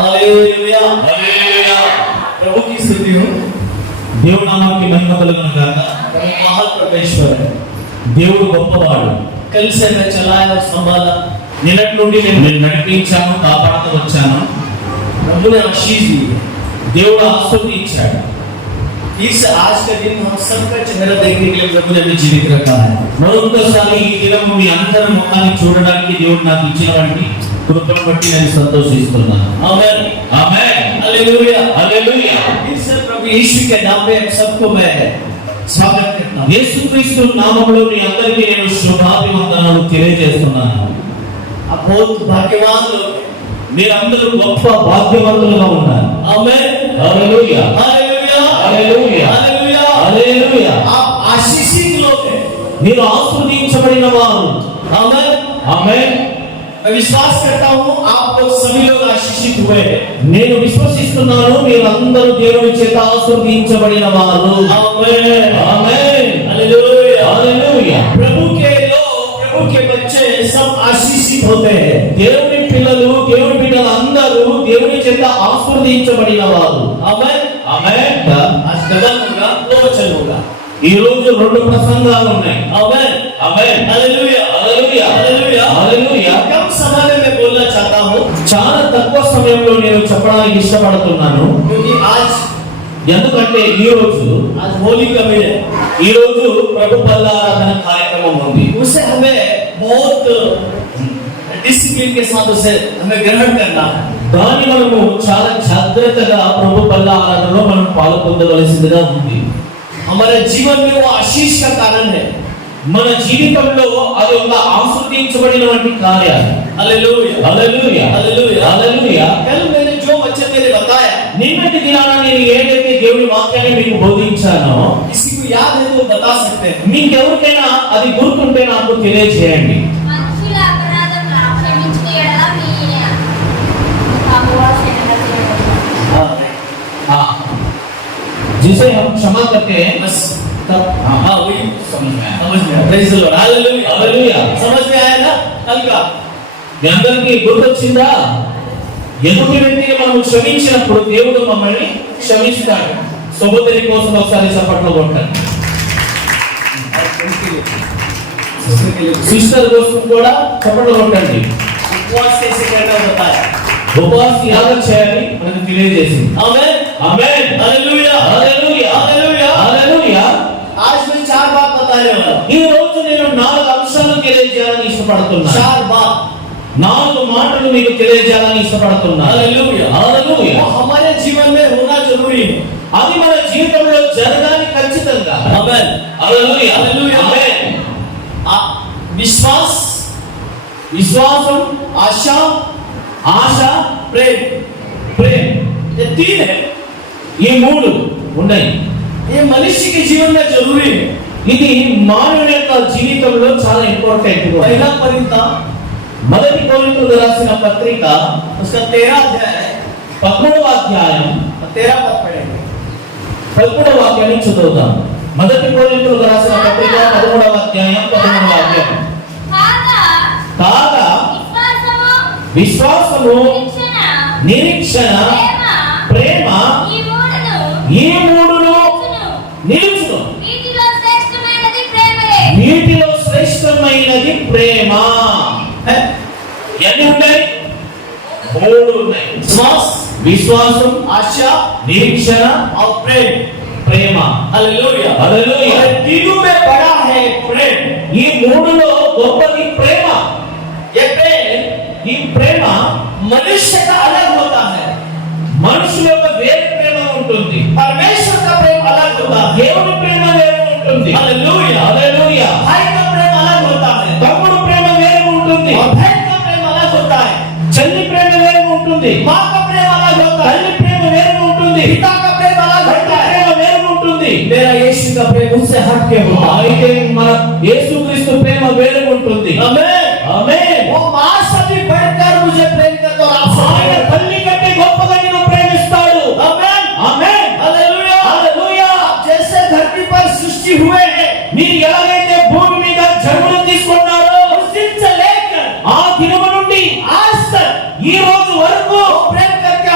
Hallelujah hallelujah. प्रभु की स्तुति हो। దేవుని నామానికి మహిమ కలుగును గాక। महान परमेश्वर है। దేవుడు గొప్పవాడు। कल से मैं चलाया और संभाला। నిన్నటి నుండి నేను నడిపించాను, కాపాడుతూ వచ్చాను। प्रभु ने आशीष दी। దేవుడు ఆశీర్వదించాడు। इस आज का दिन हम सबका चेहरा देखने के लिए प्रभु ने हमें जीवित रखा है। మరొకసారి ఈ దినము మీ అందరి ముఖాన్ని చూడడానికి దేవుడు నాకు ఇచ్చినటువంటి కృపను బట్టి నేను సంతోషిస్తున్నాను। ఆమేన్ ఆమేన్ हालेलुया హల్లెలూయా। इस प्रभु यीशु के नाम में सबको मैं स्वागत करता हूं। యేసుక్రీస్తు నామములో మీ అందరికీ నేను శుభాభివందనాలు తెలియజేస్తున్నాను। आप बहुत भाग्यवान लोग हैं। మీరందరూ గొప్ప భాగ్యవంతులుగా ఉన్నారు। Amen hallelujah hallelujah hallelujah hallelujah hallelujah. आप आशीषित लोग हैं। మీరు ఆశీర్వదించబడిన వారు। आमेन ఆమేన్। मैं विश्वास करता हूं आप लोग सभी लोग आशीषित हुए हैं। నేను విశ్వసిస్తున్నాను మీరందరూ దేవుని చేత ఆశీర్వదించబడిన వారు। आमेन ఆమేన్ हालेलुया హల్లెలూయా। प्रभु के लोग, प्रभु के बच्चे सब आशीषित होते हैं। దేవుని పిల్లలు, దేవుని బిడ్డలు అందరూ దేవుని చేత ఆశీర్వదించబడిన వారు। आमेन ఆమేన్। आज डबल होगा, दो वचन होगा। ఈ రోజు రెండు ప్రసంగాలు ఉన్నాయి। आमेन ఆమేన్ हालेलुया హల్లెలూయా हालेलुया హల్లెలూయా। कम समय में मैं बोलना चाहता हूं చాలా తక్కువ సమయంలో నేను చెప్పడానికి ఇష్టపడుతున్నాను। क्योंकि आज ఎందుకంటే आज होली का दिन है। ఈ రోజు ప్రభు బల్లారాధన కార్యక్రమం ఉంది। उसे हमें बहुत डिसिप्लिन के साथ उसे हमें ग्रहण करना है। దాన్ని మనము చాలా జాగ్రత్తగా ప్రభు బల్లారాధనలో మనం పాల్గొనవలసిందిగా ఉంది। हमारे जीवन में वो आशीष का कारण है। మన జీవితంలో అది ఒక ఆశీర్వదించబడినటువంటి కార్యాలు। हालेलुया హల్లెలూయా हालेलुया హల్లెలూయా। कल मैंने जो वचन मैंने बताया, నిన్నటి దినాన నేను ఏదైతే దేవుని వాక్యాన్ని మీకు బోధించానో किसी को याद है तो बता सकते हैं। మీకు ఎవరికైనా అది గుర్తుంటే నాకు తెలియజేయండి। మనుషుల అపరాధములను క్షమించుట ఎడల మీ పాపములను క్షమించుట। हाँ जिसे हम क्षमा करते हैं बस तब हाँ वही समझ में आया। समझ में आया। Praise the Lord hallelujah hallelujah. समझ में आया ना कल का? మీ అందరికీ గుర్తొచ్చిందా? ఎదుటి వ్యక్తిని మనం క్షమించినప్పుడు దేవుడు మమ్మల్ని క్షమిస్తాడు। సహోదరి కోసం ఒకసారి చప్పట్లు కొట్టండి। సిస్టర్ కోసం కూడా చప్పట్లు కొట్టండి। उपवास कैसे करना बताया। ఉపవాస యాగం చేయాలి మనకు తెలియజేసింది। आमेन ఆమేన్ हालेलुया హల్లెలూయా हालेलुया హల్లెలూయా। आज मैं 4 बात बताने वाला हूं। ఈ రోజు నేను 4 అంశాలు తెలియజేయాలని ఇష్టపడుతున్నాను। 4 बात 4 మాటలు మీకు తెలియజేయాలని ఇష్టపడుతున్నాను। Hallelujah hallelujah. वो हमारे जीवन में होना जरूरी है। అది మన జీవితంలో జరగాలి ఖచ్చితంగా। आमेन హల్లెలూయా हालेलुया ఆమేన్। विश्वास, విశ్వాసం, आशा, ఆశ, प्रेम, ప్రేమ, ये 3 है। ఈ 3 ఉన్నాయి। ये मनुष्य के जीवन में जरूरी है। ఇది మానవుని యొక్క జీవితంలో చాలా ఇంపార్టెంట్। पहला कोरिन्था మొదటి కొరింథీయులకు రాసిన పత్రిక उसका 13 अध्याय 11వ అధ్యాయం 13 पद पढ़ेंगे। 11వ వాక్యాన్ని చదువుదాం। మొదటి కొరింథీయులకు రాసిన పత్రిక 11వ అధ్యాయం 11వ వాక్యం। కాగా విశ్వాసము, నిరీక్షణ, ప్రేమ ఈ మూడును నిలుచును। వీటిలో శ్రేష్టమైనది ప్రేమ। ఎన్ని ఉన్నాయి? 3 ఉన్నాయి। విశ్వాసం, आशा నిరీక్షణ, और प्रेम। ప్రేమ। Hallelujah hallelujah. और तीनों में बड़ा है प्रेम। ఈ 3లో గొప్పది ప్రేమ। ये प्रेम ఈ ప్రేమ मनुष्य का अलग होता है। మనుషుల యొక్క వేరే ప్రేమ ఉంటుంది। परमेश्वर का प्रेम अलग होता है। దేవుని ప్రేమ వేరే ఉంటుంది। Hallelujah hallelujah. भाई का प्रेम अलग होता है తమ్ముడు ప్రేమ వేరే ఉంటుంది। और बहन का प्रेम अलग होता है। చెల్లి ప్రేమ వేరే ఉంటుంది। माँ का प्रेम अलग होता है। తల్లి ప్రేమ వేరే ఉంటుంది। पिता का प्रेम अलग होता है। ప్రేమ వేరే ఉంటుంది। मेरा यीशु का प्रेम उससे हट के होता है। అయితే మన యేసుక్రీస్తు ప్రేమ వేరే ఉంటుంది। आमेन ఆమేన్। वो माँ से भी बढ़कर मुझे प्रेम करता और आपसे ఆయన తల్లి కంటే గొప్పగా నిన్ను ప్రేమిస్తాడు। आमेन ఆమేన్ हालेलुया హల్లెలూయా। आप जैसे धरती पर सृष्टि हुए हैं, మీరు ఎలాగైతే భూమి మీద జన్మను తీసుకున్నారో उस दिन से लेकर ఆ దినము నుండి आज तक ఈ రోజు వరకు वो प्रेम करके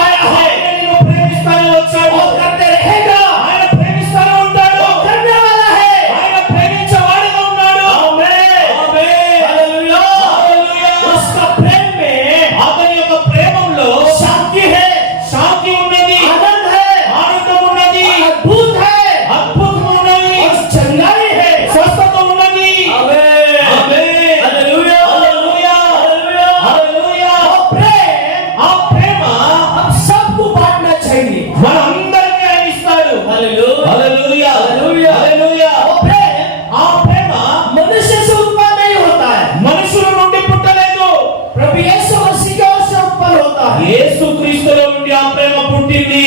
हम सबको बांटना चाहिए। మనందరికీ ఆయన ఇస్తాడు. हालेलुया హల్లెలూయా हालेलुया హల్లెలూయా. वो प्रेम ఆ ప్రేమ मनुष्य से उत्पन्न नहीं होता है, మనుషుల నుండి పుట్టలేదు. प्रभु यीशु मसीह की ओर से उत्पन्न होता है। యేసుక్రీస్తులో నుండి ఆ ప్రేమ పుట్టింది.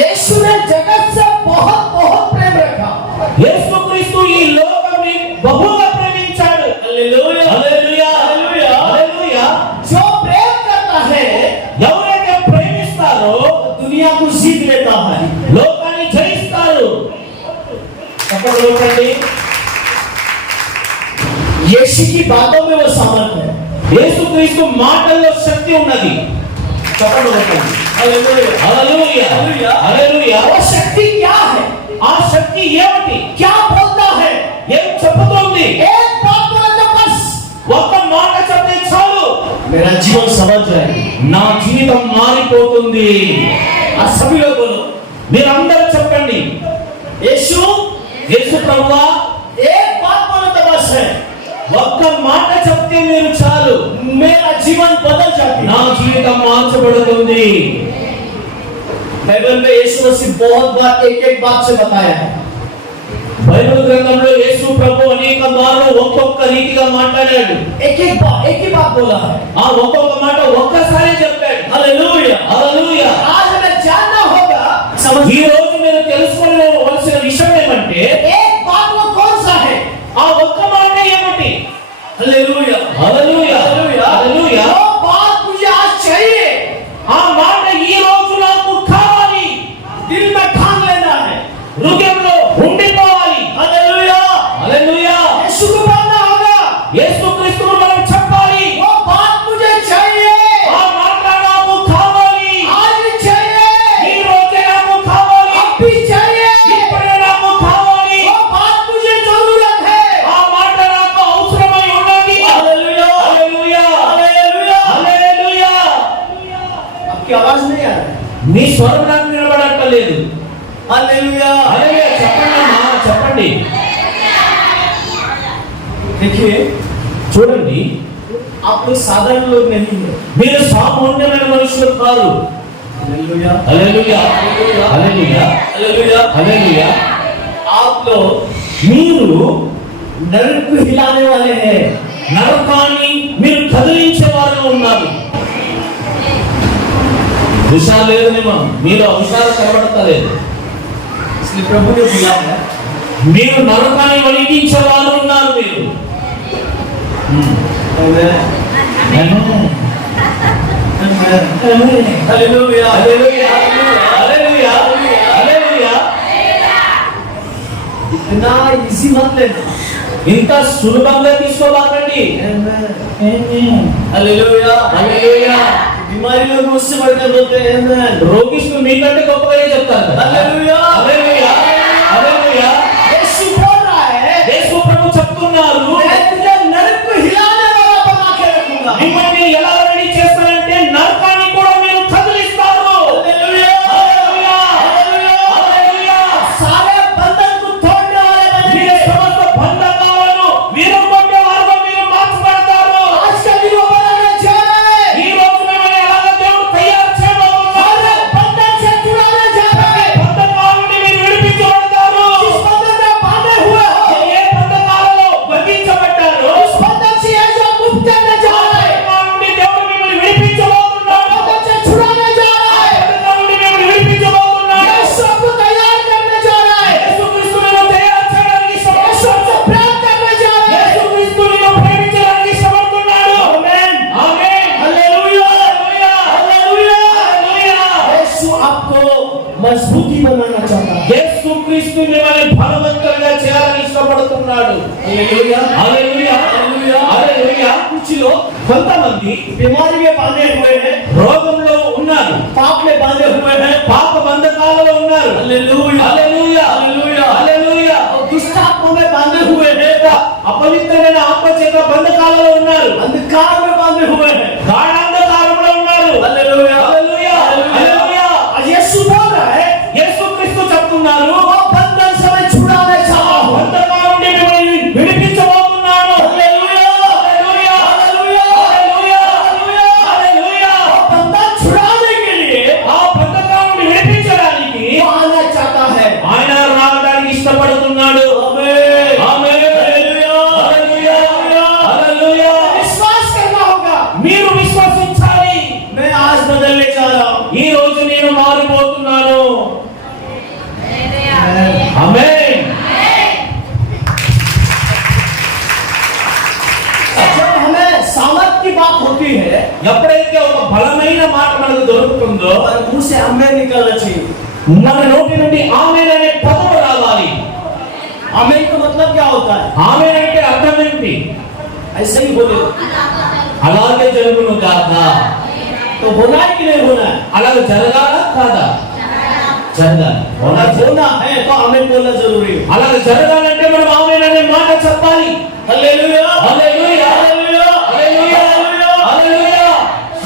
यीशु ने जगत से बहुत बहुत प्रेम रखा। యేసుక్రీస్తు ఈ లోకాన్ని బహుగా ప్రేమించాడు. Hallelujah hallelujah hallelujah. హల్లెలూయా. जो प्रेम करता है ఎవరైతే ప్రేమిస్తారో दुनिया को जीत लेता है। లోకాన్ని జయిస్తారు. చెప్పండి. यीशु की बातों में वो सामर्थ्य है। యేసుక్రీస్తు మాటల్లో శక్తి ఉన్నది. చెప్పండి. हालेलुया హల్లెలూయా హల్లెలూయా. హల్లెలూయా. वो शक्ति क्या है? ఆ శక్తి ఏమిటి? क्या बोलता है? ఏం చెబుతోంది? एक बात बोले तो बस ఒక్క మాట చెప్తే చాలు, मेरा जीवन समझ जाए। నా జీవితం మారిపోతుంది. आज सभी लोग बोलो, మీరందరూ చెప్పండి. यीशु యేసు ప్రభువా, एक बात बोले तो बस है, ఒక్క మాట చెప్తే మీరు చాలు, मेरा जीवन बदल जाती నా है। జీవితం మార్చబడుతుంది. बाइबल में यीशु मसीह बहुत बार एक एक बात से बताया है। బైబిల్ గ్రంథంలో యేసు ప్రభు అనేక మార్లు ఒక్కొక్క రీతిగా మాట్లాడాడు. एक ही बात बोला है। ఆ ఒక్కొక్క మాట ఒక్కసారి చెప్పాడు. Hallelujah hallelujah. आज हमें जानना होगा, ఈ రోజు మీరు తెలుసుకోవలసిన విషయం ఏమంటే, एक बात वो कौन सा है? ఆ ఒక్క మాట ఏమిటి? हालेलुया హల్లెలూయా హల్లెలూయా. वो बात मुझे आज चाहिए, ఆ మాట ఈ రోజు నాకు కావాలి, दिल में ठान लेना है। హృదయంలో ఉండిపోవాలి. Hallelujah hallelujah. यीशु को बोलना होगा, యేసుక్రీస్తును మనం చెప్పాలి. वो बात मुझे चाहिए, ఆ మాట నాకు కావాలి, आज भी चाहिए, ఈ రోజే నాకు కావాలి, अब भी चाहिए, ఇప్పుడే నాకు కావాలి. वो बात मुझे जरूरत है। ఆ మాట నాకు అవసరమై ఉన్నది. Hallelujah hallelujah hallelujah. హల్లెలూయా. आपकी आवाज नहीं आ रही? మీ స్వరం నాకు వినబడట్లేదు. हालेलुया। హల్లెలూయా. చెప్పండి అమ్మా, చెప్పండి. देखिए, చూడండి, आप लोग साधारण लोग नहीं है। మీరు సామాన్యమైన మనుషులు కాదు. Hallelujah hallelujah hallelujah hallelujah. Hallelujah. आप लोग మీరు नरक को हिलाने वाले हैं। నరకాన్ని మీరు కదిలించే వారు ఉన్నారు. హుషారు లేదనేమో, మీలో హుషారు కనబడతలేదు. इसलिए प्रभु ने बुलाया है। మీరు నరకాన్ని వణికించే వారు ఉన్నారు. మీరు हालेलुया హల్లెలూయా హల్లెలూయా హల్లెలూయా. इतना इजी मत लेना। ఇంత సులభంగా తీసుకోవాలండి. Hallelujah hallelujah. बीमारी लोग मुझसे बढ़कर बोलते हैं आमेन। రోగిష్ఠులు మీకంటే గొప్పగా చెప్తారు కదా. हालेलुया హల్లెలూయా హల్లెలూయా. यीशु बोल रहा है, యేసు ప్రభు చెప్తున్నారు, मैं तुझे नरक को हिलाने वाला बना के रखूंगा। మిమ్మల్ని ఎలా రెడీ చేస్తానంటే నరకాన్ని కూడా మీరు కదిలిస్తారు. Hallelujah hallelujah hallelujah. హల్లెలూయా. सारे बंधन को तोड़ने वाले మీ बनेंगे। సమస్త బంధకాలను విరగొట్టే వారుగా మీరు మార్చబడతారు. आज का दिन वो बनाने जा रहा है। ఈ రోజు మిమ్మల్ని ఎలాగ దేవుడు తయారు చేయబోతున్నాడు. सारे बंधन से छुड़ाने जा रहा है। బంధకాల నుండి మీరు విడిపించబడతారు. जिस बंधन में बांधे हुए हो, ఏ బంధకాలలో బంధించబడ్డారో, उस बंधन से यीशु मुक्त करने जा रहा है। బంధకాల నుండి దేవుడు మిమ్మల్ని విడిపించబోతున్నాడు. बंधन से छुड़ाने जा रहा है। బంధకాల నుండి మిమ్మల్ని విడిపించబోతున్నాడు. यीशु आपको तैयार करने जा रहा है। యేసుక్రీస్తును తయారు చేయడానికి यीशु ఇష్టపడుతున్నాడు. आपसे प्रेम करने जा रहा है। యేసుక్రీస్తును ప్రేమించడానికి ఇష్టపడుతున్నాడు. आमेन ఆమేన్. Hallelujah hallelujah hallelujah. హల్లెలూయా. यीशु आपको मजबूती बनाना चाहता है। యేసుక్రీస్తు మిమ్మల్ని బలవంతులుగా చేయాలని ఇష్టపడుతున్నాడు. Hallelujah hallelujah hallelujah. హల్లెలూయా. कुछ लोग కొంతమంది बीमारी में बांधे हुए हैं, రోగంలో ఉన్నారు, पाप में बांधे हुए हैं। పాప బంధకాలలో ఉన్నారు. Hallelujah hallelujah hallelujah. హల్లెలూయా. और दुष्ट आत्मा में बांधे हुए हैं, అపవిత్రమైన ఆత్మ చేత బంధకాలలో ఉన్నారు, अंधकार में बांधे हुए हैं। గాఢాంధకారంలో ఉన్నారు. हालेलुया హల్లెలూయా హల్లెలూయా. आज यीशु बोल रहा है, యేసుక్రీస్తు చెప్తున్నారు, वो बंधन से मैं छुड़ाने जा रहा हूं। బంధకాల నుండి మిమ్మల్ని విడిపించబోతున్నాడు. Hallelujah hallelujah hallelujah. హల్లెలూయా ఎప్పుడైతే ఒక బలమైన మాట మనకు దొరుకుతుందో हमारे मुंह से आमेन निकलना चाहिए। మన నోటి నుండి ఆమేన్ అనే పదం రావాలి। आमेन का मतलब क्या होता है? ఆమేన్ అంటే అర్థం ఏంటి? ऐसे ही बोले అలాగే జరుగును కాదా? तो होना है कि नहीं होना है? అలాగే జరగాలా కాదా? జరగాలి। अगर होना है तो आमेन बोलना जरूरी है। అలాగే జరగాలంటే మనం ఆమేన్ అనే మాట చెప్పాలి। हालेलुया హల్లెలూయా हालेलुया హల్లెలూయా హల్లెలూయా।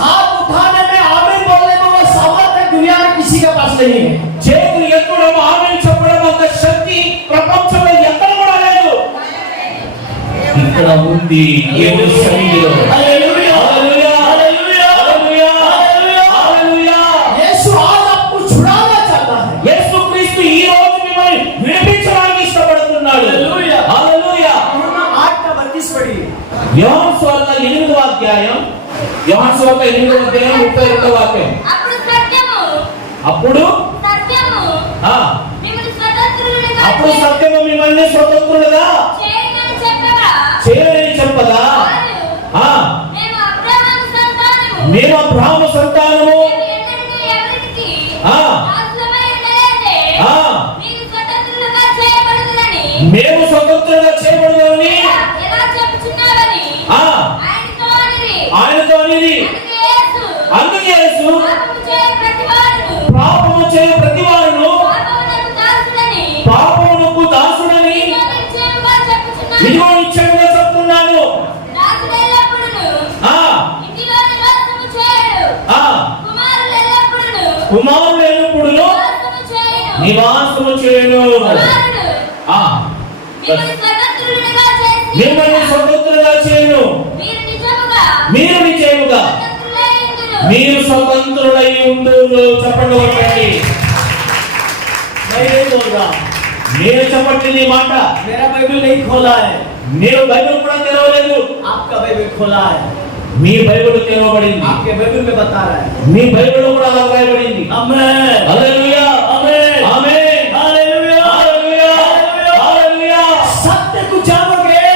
हाथ उठाने में आमीन बोलने में वो सामर्थ्य दुनिया में किसी के पास नहीं है। చేతులు ఎత్తడం ఆమేన్ చెప్పడం అంత శక్తి ప్రపంచంలో ఎక్కడ కూడా లేదు। ఇక్కడ ఉంది దేవుని సన్నిధిలో। Hallelujah hallelujah hallelujah hallelujah hallelujah. Hallelujah. Yeshu आज आपको छुड़ाना चाहता है। యేసుక్రీస్తు ఈ రోజు మిమ్మల్ని విడిపించడానికి ఇష్టపడుతున్నాడు। హల్లెలూయా హల్లెలూయా। 8:32 पढ़िए। యోహాను సువార్త 8వ అధ్యాయం 32వ వాక్యం। అప్పుడు సత్యము అప్పుడు సత్యము ఆ మిమ్మల్ని స్వతంత్రులుగా అప్పుడు సత్యము మిమ్మల్ని స్వతంత్రులుగా చేయమని చెప్పగా చేయని చెప్పదా? ఆ మేము అబ్రహాము సంతానము మేము అబ్రహాము సంతానము మేము ఎన్నడూ ఎవరికి ఆ దాసులమై ఉండలేదే ఆ మీకు స్వతంత్రులుగా చేయబడుదురని మేము స్వతంత్రులుగా చేయబడదని ఎలా చెప్పుచున్నావని ఆ ఆయనతో అనిరి ఆయనతో అనేది అందుకే యేసు పాపము చేయ ప్రతివాడును పాపమునకు దాసుడని ఇదిగో నిశ్చయంగా చెప్తున్నాను। ఆ ఆ కుమారుడు ఎల్లప్పుడూ నివాసము చేయను। ఆ మిమ్మల్ని స్వతంత్రులుగా చేయను। మీరు నిశ్చయముగా మీరు స్వతంత్రులై ఉండును। చెప్పండి ఒకటి। मैं नहीं बोल रहा, నేను చెప్పట్లేదు ఈ మాట। मेरा बाइबल नहीं खोला है, నేను బైబిల్ కూడా తెరవలేదు। आपका बाइबल खोला है। మీ బైబిల్ తెరవబడింది। आपके बाइबल में बता रहा है। మీ బైబిల్ కూడా అలా రాయబడింది। आमेन హల్లెలూయా आमेन ఆమేన్ हालेलुया హల్లెలూయా హల్లెలూయా। सत्य को जानोगे,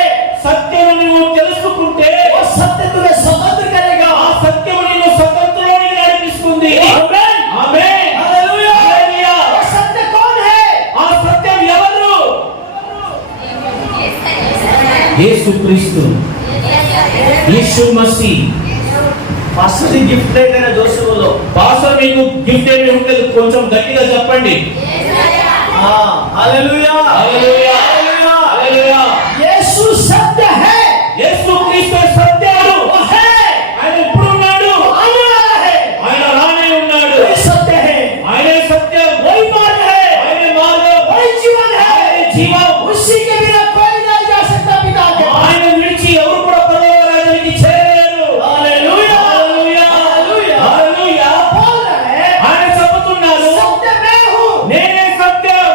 సత్యము నీవు తెలుసుకుంటే वो सत्य तुम्हें स्वतंत्र करेगा। ఆ సత్యము నిన్ను స్వతంత్రుడిగా నడిపిస్తుంది। आमेन ఆమేన్ हालेलुया। హల్లెలూయా। वो सत्य कौन है? ఆ సత్యం ఎవరు? యేసుక్రీస్తు యీశు మసీహ్। पास्टर जी गिफ्ट दे देना, जोर से बोलो। పాస్టర్ మీకు గిఫ్ట్ ఏమి ఉంటుంది కొంచెం గట్టిగా చెప్పండి। हाँ हालेलुया హల్లెలూయా हालेलुया। హల్లెలూయా। यीशु सत्य है, యేసుక్రీస్తు సత్యము। वो है, ఆయన ఇప్పుడు ఉన్నాడు, आने वाला है, ఆయన రానే ఉన్నాడు। वही सत्य है, ఆయనే సత్యం, वही मार्ग है, ఆయనే మార్గం, वही जीवन है। ఆయనే జీవం। उसी के बिना कोई नहीं जा सकता पिता के पास। ఆయన విడిచి ఎవరు కూడా పరలోక రాజ్యానికి చేరలేరు। Hallelujah hallelujah hallelujah. హల్లెలూయా। बोल रहे हैं, ఆయన చెబుతున్నారు सत्य मैं हूँ। నేనే సత్యం।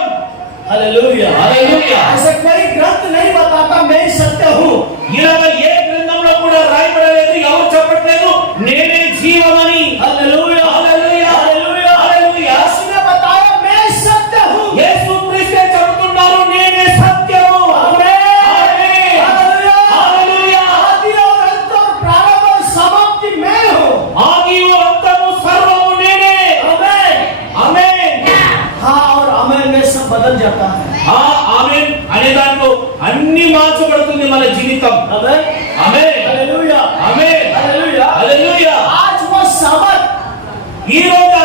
Hallelujah hallelujah. ऐसा कोई ग्रंथ नहीं बताता मैं ही सत्य हूँ। ఇలాగ ఏ గ్రంథంలో కూడా రాయబడలేదు, ఎవరు చెప్పట్లేదు నేనే జీవమని। Hallelujah hallelujah hallelujah. హల్లెలూయా। उसने बताया मैं सत्य हूँ। యేసుక్రీస్తే చెబుతున్నారు నేనే సత్యము। आमेन ఆమేన్ हालेलुया। హల్లెలూయా। आदि और अंत और प्रारंभ और समाप्ति मैं हूँ। ఆదియు అంతము సర్వము నేనే। आमेन ఆమేన్। हाँ, और आमेन में सब बदल जाता है। ఆ ఆమేన్ అనే దాంట్లో అన్ని మార్చబడుతుంది మన జీవితం। आमेन ఆమేన్ हालेलुया ఆమేన్ हालेलुया। హల్లెలూయా। आज वो सामर्थ ఈ రోజు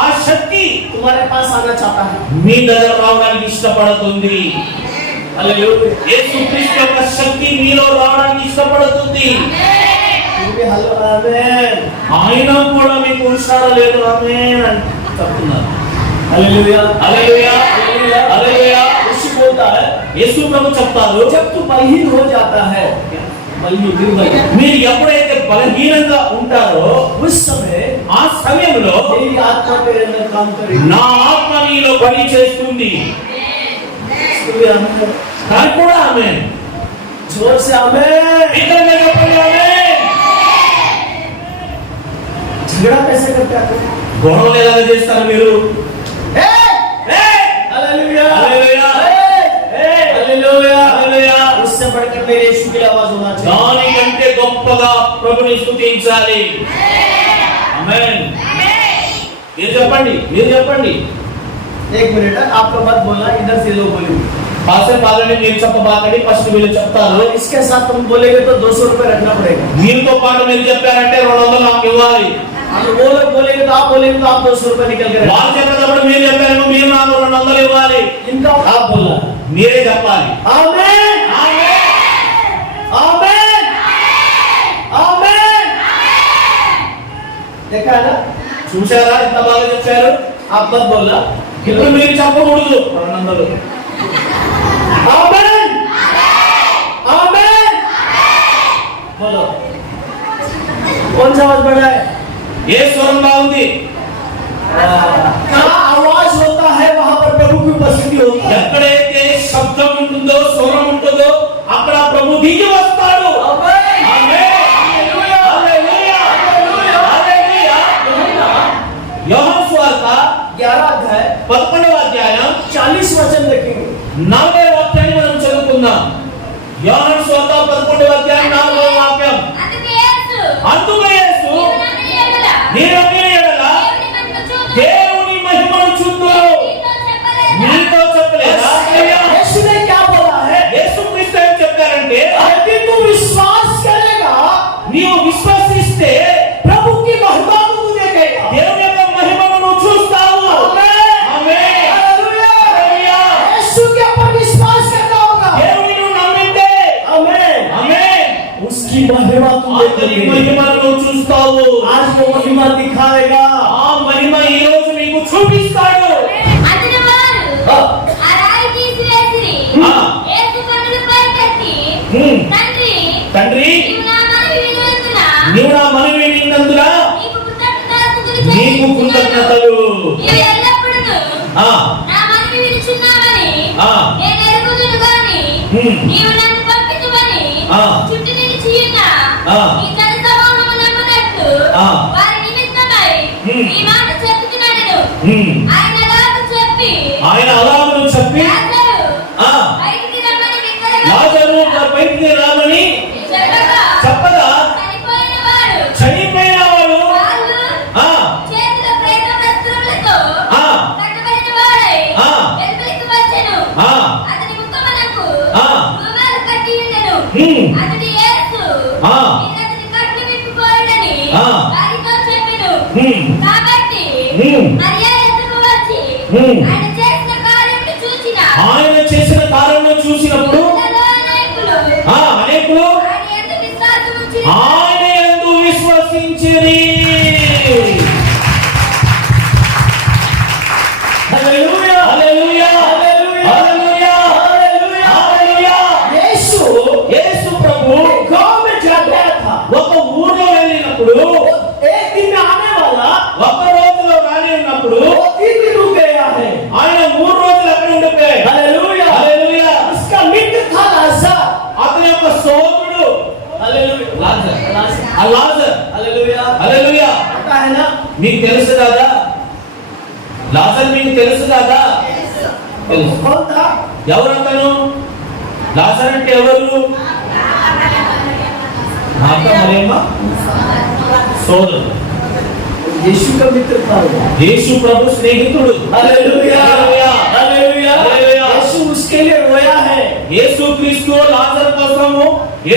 ఆ శక్తి तुम्हारे पास आना चाहता है। మీ దగ్గర రావడానికి ఇష్టపడుతుంది। हालेलुया। యేసుక్రీస్తు యొక్క శక్తి మీలో రావడానికి ఇష్టపడుతుంది। तुम भी हलो आमेन। ఆయన కూడా మీకు ఉత్సాహం లేదు ఆమేన్ అని చెప్తున్నారు। Hallelujah hallelujah hallelujah. హల్లెలూయా। यीशु बोलता है యేసు ప్రభు చెప్తారు जब तू बलहीन हो जाता है, बलहीन निर्बल, మీరు ఎప్పుడైతే బలహీనంగా ఉంటారో उस समय ఆ సమయంలో तेरी आत्मा तेरे अंदर काम करेगी। నా ఆత్మ నీలో పని చేస్తుంది। आमेन। దాని కూడా ఆమేన్। जोर से आमेन। ఇతరులు చెప్పండి ఆమేన్। झगड़ा कैसे करते हैं? గొడవలు ఎలా చేస్తారు మీరు? Hallelujah hallelujah. हालेलुया। హల్లెలూయా। उससे बढ़कर मेरे यीशु की आवाज होना चाहिए। దానికంటే గొప్పగా ప్రభుని స్తుతించాలి. ఆమేన్. మీరు చెప్పండి. एक मिनट आपका मत बोलना, इधर से लोग बोलेंगे। పాస్టర్ పాలని మీరు చెప్పబాకండి, ఫస్ట్ వీళ్ళు చెప్తారు. इसके साथ तुम बोलेंगे तो 200 रुपए रखना पड़ेगा। మీతో పాటు మీరు చెప్పారంటే 200 నాకు ఇవ్వాలి. अगर वो लोग बोलेंगे तो आप 200 रुपए निकल कर వాళ్ళు చెప్పేటప్పుడు మీరు చెప్పారు, మీరు నాకు 200 ఇవ్వాలి. इनका आप बोलना, మీరే చెప్పాలి. आमीन ఆమేన్. आमीन आमीन। देखा है ना, చూశారా ఎంత బాగా చెప్పారు? आप मत बोलना, ఇప్పుడు మీరు చెప్పకూడదు 200. आमीन आमीन बोलो। कौन सा आवाज बड़ा है? ఏ స్వరం బాగుంది? कहाँ आवाज होता है वहां पर प्रभु की उपस्थिति होती है। ఎక్కడైతే శబ్దం ఉంటుందో, స్వరం ఉంటుందో అక్కడ ప్రభు దిగి వస్తాడు. आमीन ఆమేన్. Hallelujah hallelujah. हालेलुया। హల్లెలూయా. యోహాను సువార్త 11 अध्याय 11వ అధ్యాయం 40 वचन देखेंगे। 40వ వాక్యాన్ని మనం చదువుకుందాం. యోహాను సువార్త 11వ అధ్యాయం 4వ వాక్యం. అందుకు యేసు నీవు నమ్మిన యెడల దేవుని మహిమను చూద్దురు. నీతో చెప్పలేదా? यीशु ने क्या बोला है? యేసుక్రీస్తు ఏం చెప్పారంటే, यदि तू विश्वास करेगा నీవు విశ్వసిస్తే प्रभु की महिमा को तू देखेगा। దేవుని యొక్క మహిమను నువ్వు చూస్తావు. आमीन ఆమేన్. हालेलुया। హల్లెలూయా. यीशु के ऊपर विश्वास करना होगा। దేవుని నువ్వు నమ్మితే आमीन ఆమేన్ उसकी महिमा तू అతని देखेगा। మహిమను నువ్వు చూస్తావు. आज वो महिमा दिखाएगा। ఆ మహిమ ఈ రోజు నీకు చూపిస్తాడు. ఆ. తండ్రి నీవు నా మనవి విన్నందున నీకు కృతజ్ఞతలు. ఆ. ఆ. నీవు నన్ను పంపించుమని ఆ. చుట్టూ నిలిచియున్న ఆ. ఈ జనసమూహము నమ్మునట్లు ఆ. వారి నిమిత్తమై ఈ మాట చెప్పుచున్నాను. ఆయన అలాగూ చెప్పి లాజరు ఆ. బయటికి రమ్మని బిగ్గరగా లాజరు బయటికి రామని చెప్పగా చనిపోయిన వాడు ఆ. చేతిలో ప్రేత వస్త్రములతో ఆ. కట్టబడిన వాడై ఆ. వెలుపలికి వచ్చెను. ఆ. అతని ముఖమునకు ఆ. రుమాలు కట్టి ఉండెను. అతడు యేసు ఆ. మీరు అతని కట్లు విప్పుకోండని ఆ. వారితో చెప్పెను. కాబట్టి హ్మ్. మరియా ఎదురుకు వచ్చి హ్మ్. ఆయన చేసిన కార్యములు చూసినప్పుడు అనేకులు ఆయన యందు విశ్వసించిరి. Hallelujah hallelujah. Hallelujah hallelujah. Hallelujah. Hallelujah. Yesu ప్రభు गांव में जा गया था। ఒక ఊర్లో వెళ్ళినప్పుడు एक दिन में आने वाला ఒక రోజులో రాని ఉన్నప్పుడు 3 दिन रुक गया है। ఆయన 3 రోజులు అక్కడ ఉండిపోయాడు. Hallelujah hallelujah. उसका मित्र था लाजर। అతని యొక్క సోదరుడు हालेलुया లాజర్. ఆ लाजर లాజర్. Hallelujah hallelujah. पता है ना? మీకు తెలుసు కదా లాజర్? మీకు తెలుసు కదా? తెలుసు. कौन था? ఎవరతను? లాజర్ అంటే ఎవరు? మార్త మరియమ్మ సోదరుడు. यीशु का मित्र था वो। యేసు ప్రభు స్నేహితుడు. Hallelujah hallelujah. Hallelujah hallelujah. Yeshu उसके लिए रोया है। యేసుక్రీస్తు లాజర్ కోసము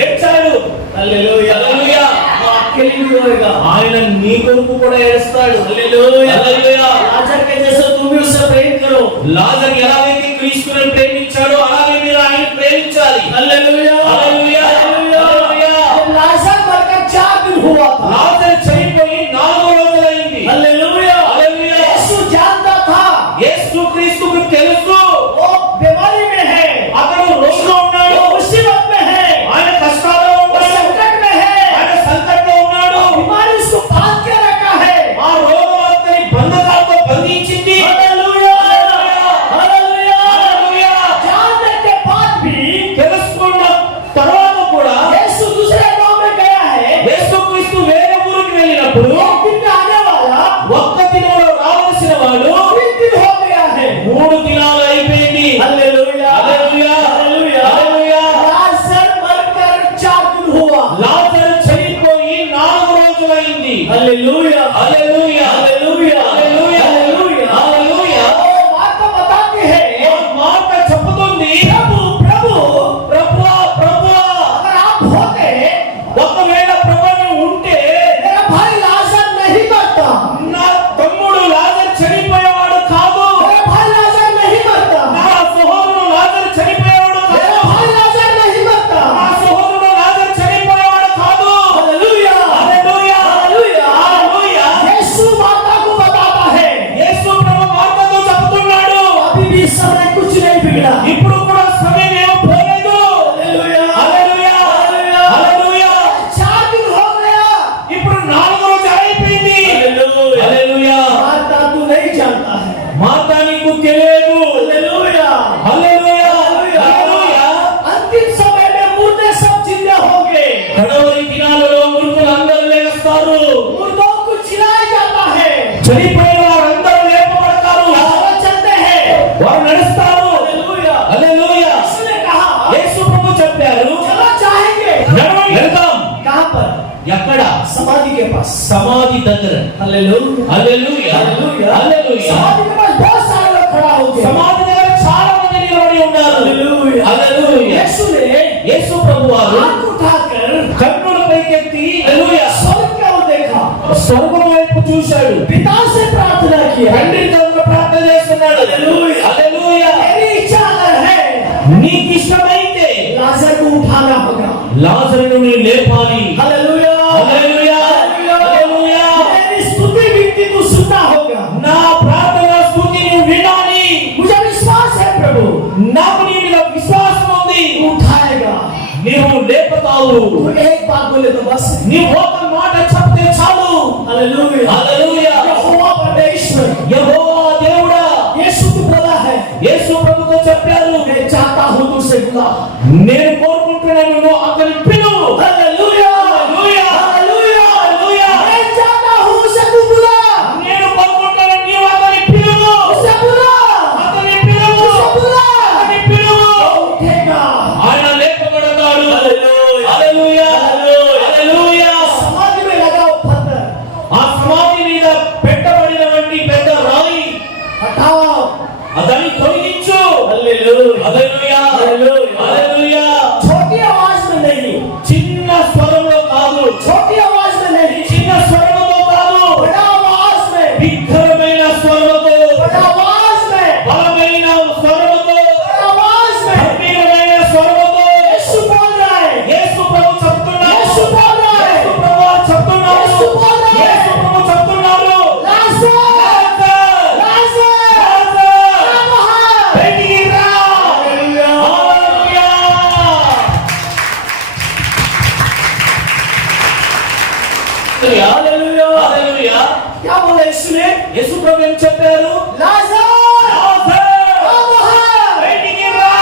ఏడ్చాడు. Hallelujah hallelujah. वो आपके लिए भी रोएगा। ఆయన నీ కొరకు కూడా ఏడుస్తాడు. Hallelujah hallelujah. लाजर के जैसे तुम भी उससे प्रेम करो। లాజర్ ఎలాగైతే క్రీస్తుని ప్రేమించాడో అలాగే మీరు ఆయన ప్రేమించాలి. Hallelujah hallelujah. हालेलुया। हालेलुया। जब लाजर मरकर 4 दिन हुआ था। లాజర్ చనిపోయి 4 రోజులైంది. Hallelujah hallelujah. यीशु जानता था యేసుక్రీస్తుకు తెలుసు वो बीमारी में है, అతడు రోగంలో ఉన్నాడు, वो मुसीबत में है, ఆయన కష్టాల్లో वो ఉన్నాడు, संकट में है, ఆయన సంకటంలో ఉన్నాడు. बीमारी उसको बांध के रखा है। ఆ రోగం అతని బంధకాలతో బంధించింది. Hallelujah hallelujah. హల్లెలూయా. जानने के बाद भी తెలుసుకున్న తర్వాత కూడా यीशु दूसरे गांव में गया है। యేసుక్రీస్తు వేరే ఊరికి వెళ్ళిన లేపబడతారు. मुर्दों को जिलाया जाता है, చనిపోయిన వారందరూ లేపబడతారు. वो चलते हैं। వారు నడుస్తారు. हालेलुया। హల్లెలూయా. उसने कहा యేసు ప్రభు చెప్పారు, चलो चाहेंगे నడవండి, వెళ్దాం. कहां पर? ఎక్కడ? समाधि के पास। సమాధి దగ్గర. हालेलुया। హల్లెలూయా. हालेलुया। హల్లెలూయా. समाधि के पास बहुत सारे लोग खड़ा हो गए। సమాధి దగ్గర చాలా మంది నిలబడి ఉన్నారు. हालेलुया। హల్లెలూయా. यीशु ने యేసు ప్రభు వారు हाथ उठाकर కన్నుల పైకెత్తి హల్లెలూయా स्वर्ग की ओर देखा, స్వర్గం వైపు చూశాడు. पिता से प्रार्थना किया, తండ్రితో ప్రార్థన చేస్తున్నాడు. హల్లెలూయా. హల్లెలూయా. मेरी इच्छा अगर है నీకు ఇష్టమైతే लाजर को उठाना होगा। లాజరుని లేపాలి. हालेलुया। హల్లెలూయా. హల్లెలూయా. मेरी स्तुति विनती को सुनना होगा। నా ప్రార్థన స్తుతిని వినాలి. मुझे विश्वास है प्रभु నాకు నీ మీద విశ్వాసం ఉంది. तू उठाएगा। నీవు లేపుతావు. तू एक बात बोले तो बस। నీవు ఒక మాట చెప్తే చాలు. हालेलुया। హల్లెలూయా. यहोवा परमेश्वर, యెహోవా దేవుడా, यीशु तू बोला है, యేసు ప్రభుతో చెప్పారు, मैं चाहता हूं तुझसे बुला। నేను కోరుకుంటున్నాను నువ్వు అతని పిలువు. हालेलुया। హల్లెలూయా. हालेलुया। హల్లెలూయా. मैं चाहता हूं उसे तू बुला। నేను కోరుకుంటున్నాను నీవు అతని పిలువు. उसे बुला। అతని పిలువు. उसे बुला। అతని పిలువు. वो उठेगा। ఆయన లేపబడతాడు. हालेलुया। హల్లెలూయా. హల్లెలూయా. समाधि में लगा वो पत्थर ఆ సమాధి మీద పెట్టబడినటువంటి పెద్ద రాయి हटाओ। అతన్ని తొలగించు. हालेलुया। హల్లెలూయా. हालेलुया। హల్లెలూయా. छोटी आवाज में नहीं, చిన్న స్వరంలో కాదు, छोटी आवाज में नहीं, చిన్న స్వరంతో కాదు, बड़ा आवाज में, బిగ్గరమైన స్వరంతో, बड़ा आवाज में, బలమైన స్వరంతో, बड़ा आवाज में గంభీరమైన స్వరంతో यीशु बोल रहा है। యేసు ప్రభు చెప్తున్నాడు. यीशు बोल रहा है। యేసు ప్రభు చెప్తున్నాడు. యేసు बोल रहा है। యేసు ప్రభు చెప్తున్నాడు. लाजर, లాజర్, लाजर, లాజర్, आ बाहर। బయటికి రా. हालेलुया। హల్లెలూయా. हालेलुया। హల్లెలూయా. क्या बोला यीशु ने? యేసు ప్రభు ఏం చెప్పారు? लाजर, లాజర్, आ बाहर। బయటికి రా.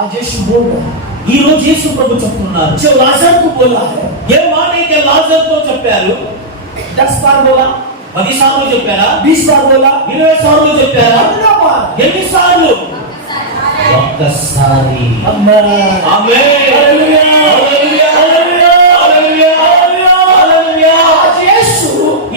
आज यीशु बोल रहा है, ఈ రోజు యేసు ప్రభు చెప్తున్నారు. जो लाजर को बोला है, ఏ మాట అయితే లాజర్తో చెప్పారు? 10 बार बोला, 10 సార్లు చెప్పారా? 20 बार बोला, 20 సార్లు చెప్పారా? 15 बार। ఎన్ని సార్లు? ఒక్కసారి. आमेन। ఆమేన్. Hallelujah. Hallelujah. Hallelujah. Hallelujah. Hallelujah. హల్లెలూయా. आज यीशु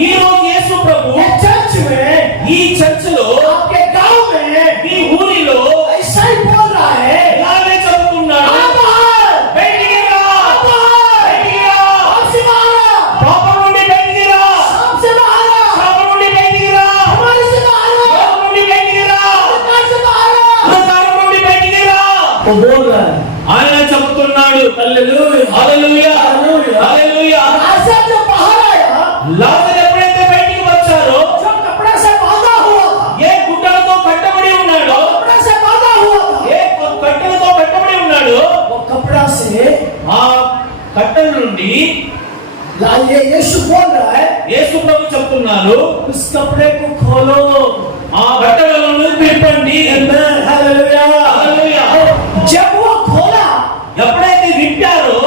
ఈ రోజు యేసు ప్రభు ये चर्च में, ఈ చర్చిలో, आपके गांव में ఈ ఊరిలో ऐसा ही बोल रहा है, ఇలాగే చెప్తున్నాడు. आ बाहर। బయటికి రా. आ बाहर। బయటికి రా. हमसे बाहर आ। పాపం నుండి బయటికి రా. हमसे बाहर आ। పాపం నుండి బయటికి రా. हमारे से बाहर आ। పాపం నుండి బయటికి రా. अंधकार से बाहर आ। అంధకారం నుండి బయటికి రా. वो बोल रहा है। ఆయన చెప్తున్నాడు. हालेलुया। హల్లెలూయా. हालेलुया। హల్లెలూయా. लाजर जब बाहर आया, లాజరు ఎప్పుడైతే బయటికి వచ్చారో, जो कपड़ा से बांधा हुआ था, ఏ గుడ్డలతో కట్టబడి ఉన్నాడో, कपड़ा से बांधा हुआ था, ఏ కట్టెలతో కట్టబడి ఉన్నాడో, वो कपड़ा से ఆ కట్టెల నుండి ये यीशु बोल रहा है, యేసు ప్రభు చెప్తున్నారు, उस कपड़े को खोलो। ఆ బట్టలను విప్పండి. आमेन। हालेलुया। హల్లెలూయా. जब वो खोला, ఎప్పుడైతే విప్పారో,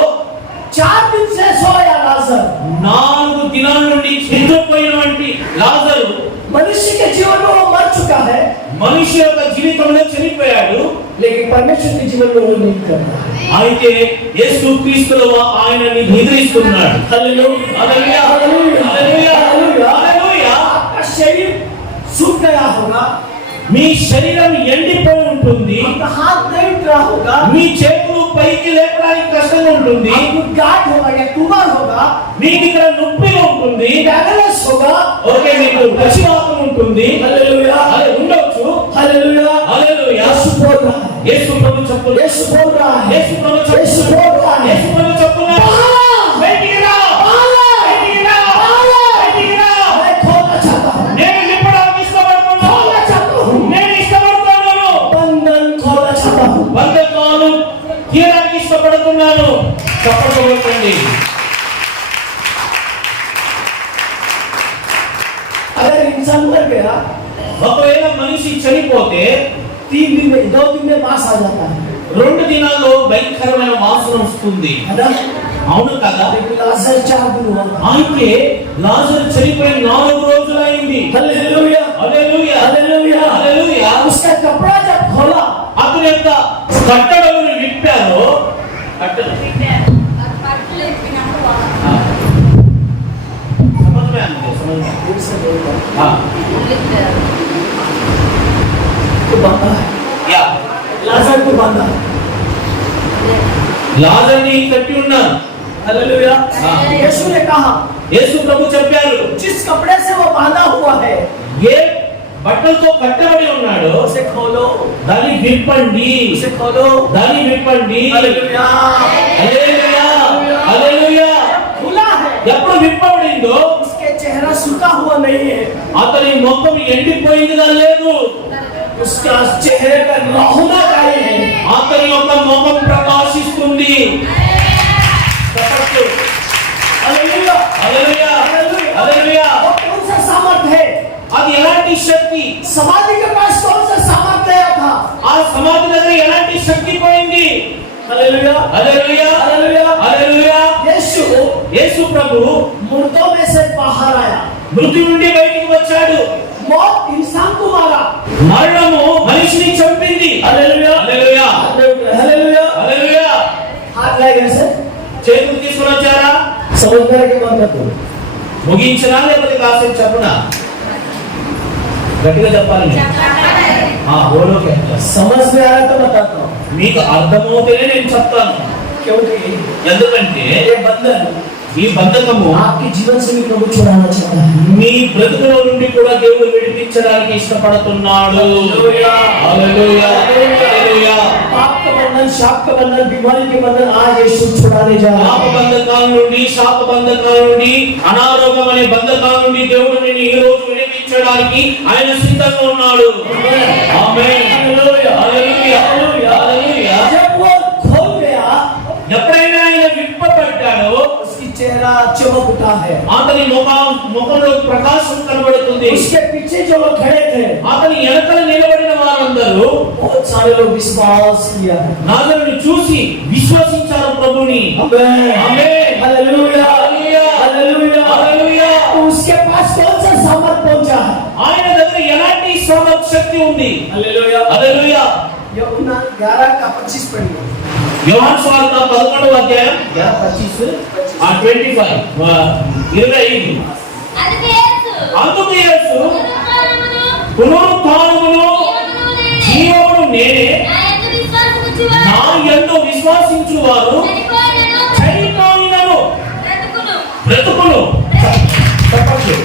4 दिन से सोया लाजर। 4 దినాల నుండి నిద్రపోయినటువంటి లాజరు मनुष्य के जीवन में वो मर चुका है, మనిషి యొక్క జీవితంలో చనిపోయాడు. लेकिन परमेश्वर के जीवन में वो नहीं कर रहा है। అయితే యేసు క్రీస్తులో ఆయనని నిద్రిస్తున్నాడు. Hallelujah. Hallelujah. Hallelujah. Hallelujah. Hallelujah. హల్లెలూయా. आपका शरीर सूख गया होगा, మీ శరీరం ఎండిపోయి ఉంటుంది. आपका हाथ नहीं उठ रहा होगा, మీ చేతులు పైకి లేపడానికి కష్టంగా ఉంటుంది. आपको गांठ होगा या ट्यूमर होगा, మీకు ఇక్కడ నొప్పిగా ఉంటుంది. पैरालिसिस होगा। ఓకే, మీకు పక్షవాతం ఉంటుంది. हालेलुया। అది ఉండొచ్చు. हालेलुया। హల్లెలూయా. यीशु बोल रहा है, యేసు ప్రభు చెప్తున్నాడు. यीशु बोल रहा है, యేసు ప్రభు यीशु చెప్తున్నాడు. बोल रहा है, యేసు ప్రభు చెప్తున్నాడు. బయటికి రా. బయటికి రా. బయటికి రా. मैं खोलना चाहता हूँ, నేను విప్పడానికి ఇష్టపడుతున్నాను. खोलना चाहता हूँ, నేను ఇష్టపడుతున్నాను. बंधन खोलना चाहता हूँ। బంధకాలు తీయడానికి ఇష్టపడుతున్నాను. చెప్పకపోతుంది. अगर इंसान मर गया, ఒకవేళ మనిషి చనిపోతే 3 दिन में 2 दिन में मांस आ जाता है, 2 దినాల్లో భయంకరమైన వాసన వస్తుంది. है ना? అవును కదా? लेकिन लाजर 4 दिन हुआ था। అయితే లాజరు చనిపోయి 4 రోజులైంది. हालेलुया హల్లెలూయా हालेलुया హల్లెలూయా. उसका कपड़ा जब खोला అతని యొక్క కట్టడలను విప్పారు. కట్టలు పట్టులు ఎత్తినప్పుడు వాడు समझ में आने समझ में हाँ तो बांधा है या लाजर को बांधा है। లాజర్ని కట్టి ఉన్నారు. हालेलुया हाँ। यीशु ने कहा యేసు ప్రభు చెప్పారు, जिस कपड़े से वो बांधा हुआ है ఏ బట్టలతో కట్టబడి ఉన్నాడో उसे खोलो దాన్ని విప్పండి, उसे खोलो। దాన్ని విప్పండి. हालेलुया హల్లెలూయా హల్లెలూయా. खुला है ఎప్పుడు విప్పబడిందో उसके चेहरा सूखा हुआ नहीं है అతని ముఖం ఎండిపోయిందిగా లేదు. उसका चेहरे पर रौनक आई है। అతని యొక్క ముఖం ప్రకాశిస్తుంది. చెప్పండి. हालेलुया హల్లెలూయా హల్లెలూయా. वो कौन सा सामर्थ्य है? అది ఎలాంటి శక్తి? समाधि के पास कौन सा सामर्थ्य आया था? ఆ సమాధి దగ్గర ఎలాంటి శక్తి పోయింది? Hallelujah hallelujah hallelujah hallelujah. यीशु యేసు ప్రభు मुर्दों में से बाहर आया। మృతి నుండి బయటికి వచ్చాడు. मौत इंसान को मारा। మరణము మనిషిని చంపింది. हालेलुया హల్లెలూయా हालेलुया హల్లెలూయా. हाथ लगे से చేతులు తీసుకొని వచ్చారా? समझने के बाद रखो। ముగించరా లేకపోతే కాసేపు చెప్పునా? గట్టిగా చెప్పాలి. బోలో क्या समझ में आ रहा तो बताता हूँ మీకు అర్థమవుతేనే నేను చెప్తాను. क्योंकि ఎందుకంటే ये बंधन ఈ బంధకము आपके जीवन से भी प्रभु छुड़ाना चाहता है। మీ బ్రతుకులో నుండి కూడా దేవుడు విడిపించడానికి ఇష్టపడుతున్నాడు. हालेलुया హల్లెలూయా హల్లెలూయా. पाप का बंधन, शाप का बंधन, बीमारी के बंधन आज यीशु छुड़ाने जा रहा పాప है। బంధకాల నుండి, శాప బంధకాల నుండి, అనారోగ్యం అనే బంధకాల నుండి దేవుడు నిన్ను ఈ రోజు విడిపించడానికి ఆయన సిద్ధంగా ఉన్నాడు. ఆమేన్ हालेलुया హల్లెలూయా హల్లెలూయా. जब वो खोल गया ఎప్పుడైనా ఆయన విప్పబడ్డాడో उसकी चेहरा चमक उठा है। అతని ముఖంలో ప్రకాశం కనబడుతుంది. उसके पीछे जो लोग खड़े थे అతని వెనకాల నిలబడిన వారందరూ बहुत सारे लोग विश्वास किया है। నాజరుని చూసి విశ్వసించారు ప్రభుని. आमीन ఆమేన్ हालेलुया హల్లెలూయా हालेलुया హల్లెలూయా. तो उसके पास कौन सा सामर्थ पहुंचा है? ఆయన దగ్గర ఎలాంటి శక్తి ఉంది? Hallelujah hallelujah. यूहन्ना 11 का 25 पढ़िए। యోహాను సువార్త 11వ అధ్యాయం 25 25 25. అందుకే యేసు అందుకు యేసు పునరుత్థానమును పునరుత్థానమును జీవమును నేనే, నా యందు విశ్వాసముంచువారు నా యందు విశ్వాసించువారు చనిపోయినను చనిపోయినను బ్రతుకును బ్రతుకును. చెప్పండి.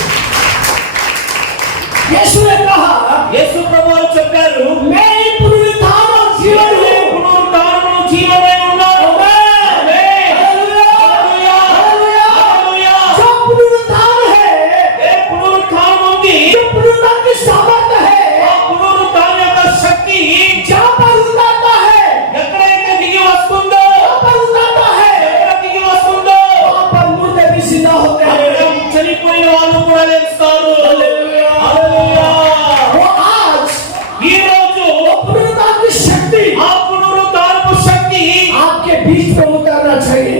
यीशु ने कहा యేసు ప్రభువు చెప్పారు, मैं ही पुनरुत्थान और जीवन నేనే हूँ। పునరుత్థానమును జీవమై ఉన్నాను. Amen. Hallelujah hallelujah hallelujah hallelujah. जो पुनरुत्थान है, ఏ పునరుత్థానం ఉంది? जो पुनरुत्थान की सामर्थ्य ఆ है, పునరుత్థానం యొక్క శక్తి जहाँ पर उतारता है, ఎక్కడైతే దిగి వస్తుందో, जहाँ पर उतारता है, ఎక్కడ దిగి వస్తుందో वहाँ पर मुर्दे भी जिंदा होते అక్కడ हैं। చనిపోయిన వాళ్ళు కూడా లేస్తారు. Hallelujah hallelujah. वो आज ఈ రోజు वो पुनरुत्थान की शक्ति ఆ పునరుత్థానపు శక్తి आपके बीच में उतारना चाहिए।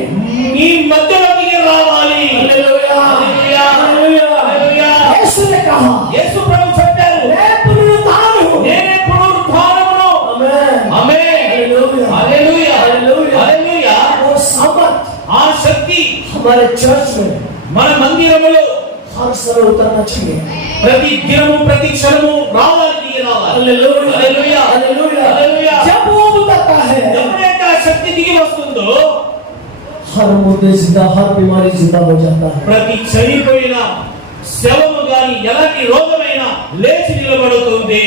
మీ మధ్యలో దిగి రావాలి. Hallelujah hallelujah hallelujah hallelujah. Yeshu ने कहा యేసు ప్రభు చెప్పారు, मैं पुनरुत्थान हूँ। నేనే పునరుత్థానమును. आमीन ఆమేన్ हालेलुया హల్లెలూయా हालेलुया హల్లెలూయా. वो सामर्थ ఆ శక్తి हमारे चर्च में మన మందిరములో हर समय उतरना चाहिए। ప్రతి దినము ప్రతి క్షణము రావాలి, దిగి రావాలి. Hallelujah hallelujah hallelujah hallelujah. जब वो उतरता है ఎప్పుడైతే ఆ శక్తి దిగి వస్తుందో हर मुर्दे जिंदा, हर बीमारी जिंदा हो जाता है। ప్రతి చనిపోయిన శవము గాని ఎలాంటి రోగమైనా లేచి నిలబడుతుంది.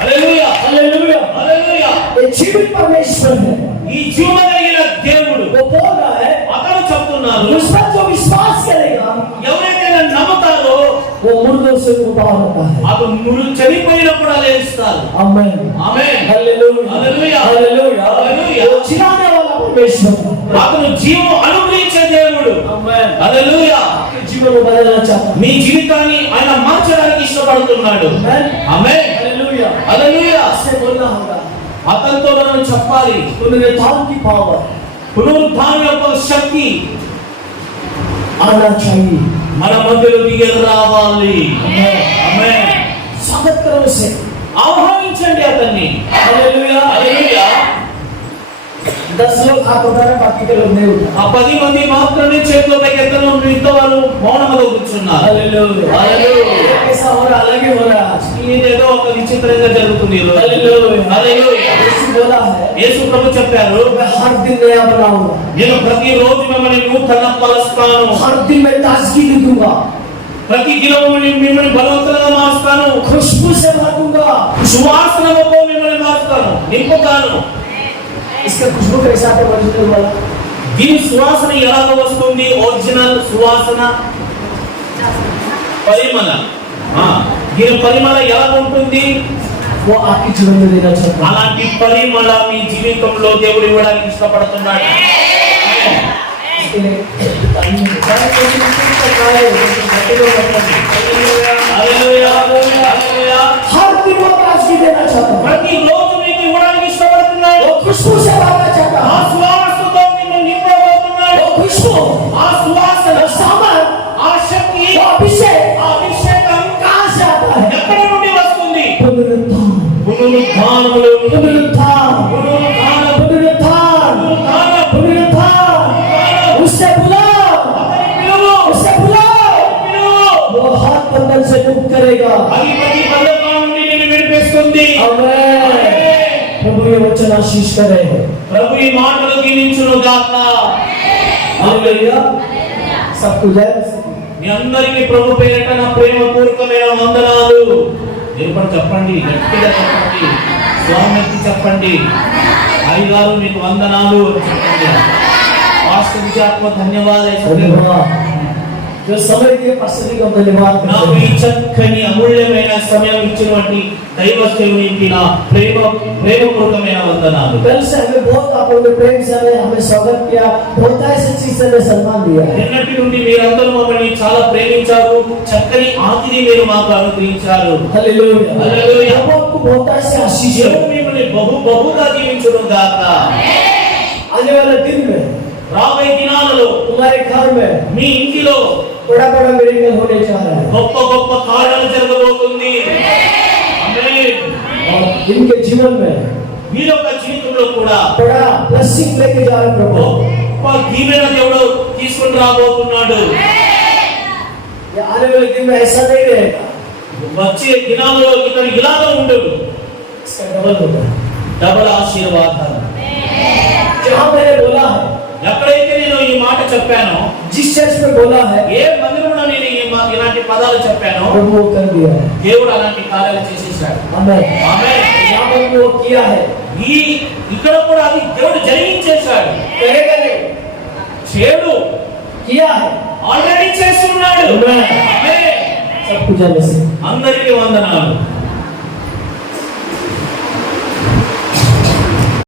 హల్లెలూయా हालेलुया హల్లెలూయా. ये जीवित परमेश्वर है। ఈ జీవమగిన దేవుడు वो बोल रहा है అతను చెప్తున్నారు, उस पर जो विश्वास करेगा ఎవరైతే నన్ను నమ్ముతారో वो मुर्दों से उबार होता है। అతను చనిపోయినప్పుడు లేస్తారు. आमीन ఆమేన్ हालेलुया हालेलुया हालेलुया हालेलुया. वो जिलाने वाला परमेश्वर है। అతను జీవం అనుగ్రహించే దేవుడు. आमीन హల్లెలూయా. आपके जीवन को बदलना चाहता है। మీ జీవితాన్ని ఆయన మార్చడానికి ఇష్టపడుతున్నాడు. आमीन ఆమేన్ हालेलुया హల్లెలూయా. से बोलना होगा అతనితో మనం చెప్పాలి. पुनरुत्थान की पावर పునరుత్థానం యొక్క శక్తి आना चाहिए। మన మధ్యలో దిగి రావాలి. ఆమేన్. स्वागत करो उसे, ఆహ్వానించండి అతన్ని. हालेलुया। హల్లెలూయా. 10 लोग हाथ उठाना, बाकी के लोग नहीं उठा। ఆ 10 మంది మాత్రమే చేతుల పైకి ఎత్తడం, మిగతా వాళ్ళు మౌనంగా కూర్చున్నారు. हालेलुया। हालेलुया। ऐसा हो रहा, अलग ही हो रहा आज। ఇదేదో ఒక విచిత్రంగా జరుగుతుంది ఈ రోజు. हालेलुया। హల్లెలూయా. यीशु बोला है, యేసు ప్రభు చెప్పారు, मैं हर दिन नया बनाऊंगा, నేను ప్రతిరోజు మిమ్మల్ని నూతన పరుస్తాను, हर दिन मैं ताजगी दूंगा, ప్రతి దినము మిమ్మల్ని బలవంతంగా మారుస్తాను, खुशबू से भर दूंगा। సువాసనతో మిమ్మల్ని మారుస్తాను, నింపుతాను. इसका खुशबू कैसा है ओरिजिनल वाला? దీని సువాసన ఎలాగ వస్తుంది? ఒరిజినల్ సువాసన పరిమళ. దీని పరిమళ ఎలా ఉంటుంది? वो आपके जीवन में देना चाहता है। అలాంటి పరిమళ మీ జీవితంలో దేవుడు ఇవ్వడానికి ఇష్టపడుతున్నాడు. హల్లెలూయా. హల్లెలూయా. हर दिन वो ताजगी देना चाहता है, ప్రతి రోజు మీకు ఇవ్వడానికి ఇష్టపడుతున్నాడు. वो खुशबू से भरना चाहता ఆ है। సువాసనతో నిన్ను నింపబోతున్నాడు. वो खुशबू, ఆ సువాసన, वो सामर्थ, ఆ శక్తి, वो अभिषेक ఆ అభిషేకం कहाँ से आता है? ఎక్కడి నుండి వస్తుంది? पुनरुत्थान, పునరుత్థానములో నుండి. पुनरुत्थान, పునరుత్థానం, पुनरुत्थान, పునరుత్థానం. पुनरुत्थान। उससे बुलाओ, అతని పిలువు, उससे बुलाओ, పిలువు. वो हाथ बंधन से मुक्त करेगा। అది ప్రతి బంధకం నుండి నిన్ను విడిపిస్తుంది. आमीन। प्रभु ये वचन आशीष करे। ప్రభు ఈ మాటలు దీవించును గాక. हालेलुया। सबको जय। మీ అందరికీ ప్రభు పేరిట నా ప్రేమపూర్వకమైన వందనాలు. మీరు కూడా చెప్పండి, గట్టిగా చెప్పండి, స్వామికి చెప్పండి, అయ్యగారు మీకు వందనాలు అని చెప్పండి. పాస్టర్ విజయాత్మ ధన్యవాదాలు. धन्यवाद जो समय दिए पास्टर को धन्यवाद। నాకు ఈ చక్కని అమూల్యమైన సమయం ఇచ్చినటువంటి దైవ సేవకునికి నా ప్రేమపూర్వకమైన వందనాలు. कल से हमें बहुत आप लोगों ने प्रेम से हमें स्वागत किया, बहुत ऐसी चीज से हमें सम्मान दिया। నిన్నటి నుండి మీరందరూ మమ్మల్ని చాలా ప్రేమించారు, చక్కని ఆతిథ్యం మీరు మాకు అనుగ్రహించారు. हालेलुया। हालेलुया। हम आपको बहुत ऐसे आशीष है। దేవుడు మిమ్మల్ని బహుగా దీవించును గాక. आने वाले दिन में రాబోయే దినాలలో तुम्हारे घर में మీ ఇంటిలో बड़ा बड़ा मिरेकल होने जा रहा है, గొప్ప గొప్ప కార్యాలు జరగబోతుంది. ఆమేన్. और इनके जीवन में మీ యొక్క జీవితంలో కూడా बड़ा ब्लेसिंग लेके जा रहे हैं प्रभु। గొప్ప దీవెన దేవుడు తీసుకొని రాబోతున్నాడు. ये आने वाले दिन में ऐसा नहीं रहेगा, వచ్చే దినాలలో ఇక్కడ ఇలాగా ఉండదు, इसका डबल होगा। డబల్ ఆశీర్వాదాలు. जहाँ मैंने बोला है, ఎక్కడైతే నేను ఈ మాట చెప్పానో, जिस चर्च में बोला है, ఏ మందిరంలో నేను ఇలాంటి పదాలు చెప్పానో, प्रभु वो कर दिया है। దేవుడు అలాంటి కార్యాలు చేసేసాడు. आमीन। ఆమేన్. यहाँ पर वो किया है, ఇక్కడ కూడా అది దేవుడు జరిగించేశాడు. करेगा नहीं, చేడు किया है। ఆల్రెడీ చేస్తున్నాడు. ఆమేన్. ఆమేన్. सब कुछ जय मसीह। అందరికీ వందనాలు.